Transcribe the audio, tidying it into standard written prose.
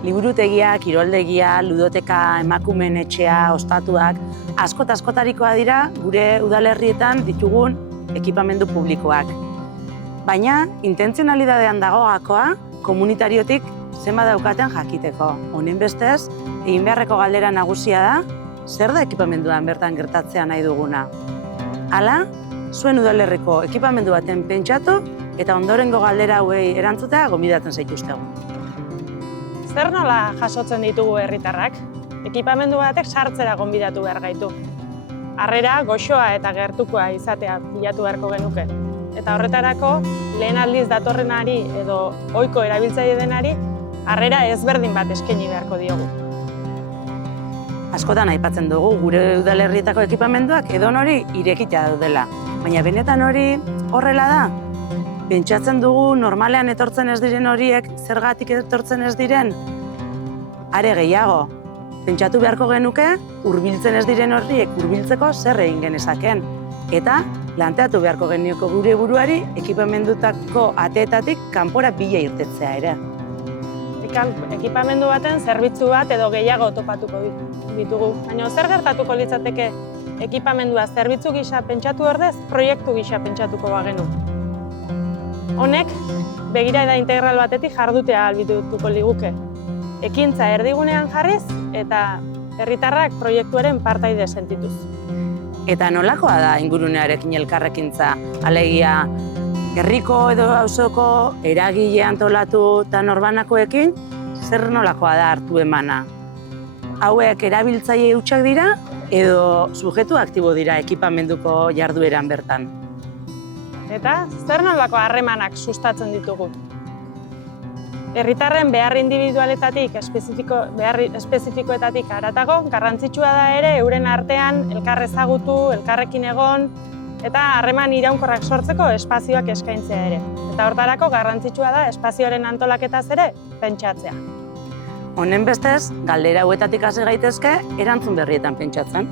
Liburutegia, kiroldegia, ludoteka, emakumeen etxea, ostatuak, askotarikoa dira gure udalerrietan ditugun ekipamendu publikoak. Baina, intentzionalidadean dago gakoa, komunitariotik zenbat daukaten jakiteko. Honen bestez, egin beharreko galdera nagusia da, zer da ekipamenduan bertan gertatzea nahi duguna. Hala, zuen udalerriko ekipamendu baten pentsatu eta ondorengo galdera hauei erantzutea gonbidatzen zaituztegu. Zer nola jasotzen ditugu herritarrak? Ekipamendu batek sartzera gonbidatu behar gaitu. Harrera, goxoa eta gertukoa izatea bilatu beharko genuke. Eta horretarako, lehen aldiz datorrenari edo ohiko erabiltzaile denari, harrera ezberdin bat eskaini beharko diogu. Askotan aipatzen dugu gure udalerrietako ekipamenduak edonori irekitea daudela. Baina benetan hori horrela da? Pentsatzen dugu normalean etortzen ez diren horiek zergatik etortzen ez diren? Are gehiago, pentsatu beharko genuke hurbiltzen ez diren horiek hurbiltzeko zer egin genezaken. Eta planteatu beharko genuke gure buruari ekipamendutako ateetatik kanpora bila irtetzea ere. Ekipamendu baten zerbitzu bat edo gehiago topatuko ditugu. Baina zer gertatuko litzateke ekipamendua zerbitzu gisa pentsatu ordez, proiektu gisa pentsatuko bagenu. Honek, begiraida integral batetik jardutea ahalbidetuko liguke. Ekintza erdigunean jarriz eta herritarrak proiektuaren partaide sentituz. Eta nolakoa da ingurunearekin elkarrekintza? Alegia, herriko edo auzoko eragile antolatu eta norbanakoekin, zer nolakoa da hartu emana? Hauek erabiltzaile hutsak dira edo sujetu aktibo dira ekipamenduko jardueran bertan? Eta zer nolako harremanak sustatzen ditugu? Herritarren behar indibidualetatik, behar espezifikoetatik haratago, garrantzitsua da ere euren artean elkar ezagutu, elkarrekin egon, eta harreman iraunkorrak sortzeko espazioak eskaintzea ere. Eta hortarako garrantzitsua da espazioaren antolaketaz ere pentsatzea. Honen bestez, galdera hauetatik hasi gaitezke erantzun berrietan pentsatzen.